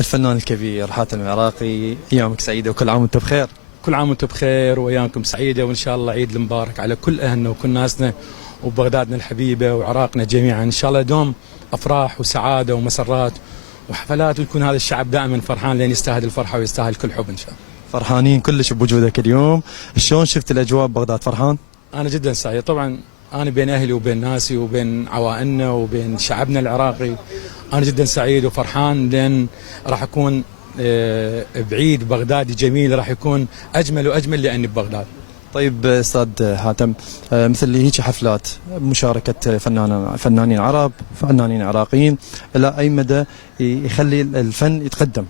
الفنان الكبير حاتم العراقي، ايامك سعيده وكل عام وانت بخير. كل عام وانتم بخير وايامكم سعيده، وان شاء الله عيد المبارك على كل اهلنا وكل ناسنا وبغدادنا الحبيبه وعراقنا جميعا. ان شاء الله دوم افراح وسعاده ومسرات وحفلات، ويكون هذا الشعب دائما فرحان لان يستاهل الفرحه ويستاهل كل حب ان شاء الله. فرحانين كلش بوجودك اليوم. شلون شفت الاجواء ببغداد؟ فرحان؟ انا جدا سعيد طبعا. انا بين اهلي وبين ناسي وبين عوائلنا وبين شعبنا العراقي. انا جدا سعيد وفرحان لان راح اكون بعيد بغدادي جميل، راح يكون اجمل واجمل لاني ببغداد. طيب استاذ حاتم، مثل هيك حفلات مشاركه فنانين عرب، فنانين عراقيين، الى اي مدى يخلي الفن يتقدم؟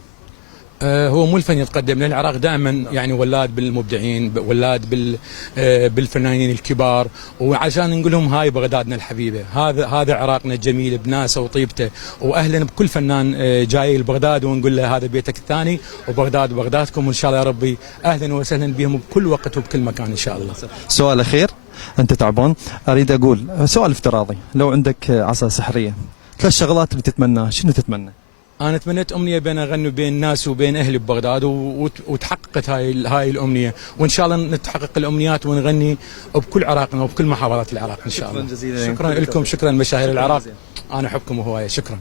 هو مو الفن يتقدم، لان العراق دائما يعني ولاد بالمبدعين، ولاد بالفنانين الكبار، وعشان نقول لهم هاي بغدادنا الحبيبه، هذا عراقنا الجميل بناسه وطيبته، واهلا بكل فنان جاي لبغداد، ونقول له هذا بيتك الثاني وبغداد بغدادكم، وان شاء الله يا ربي اهلا وسهلا بهم بكل وقت وبكل مكان ان شاء الله. سؤال اخير، انت تعبان، اريد اقول سؤال افتراضي، لو عندك عصا سحريه، 3 شغلات اللي تتمناها، شنو تتمنى؟ أنا تمنيت أمنية بين أغني بين الناس وبين أهلي ببغداد، وتحققت هاي الأمنية، وإن شاء الله نتحقق الأمنيات ونغني بكل عراقنا وبكل محافظات العراق إن شاء الله. شكرا جزيلا. شكرا لكم، شكرا مشاهير العراق، أنا أحبكم وهواية، شكرا.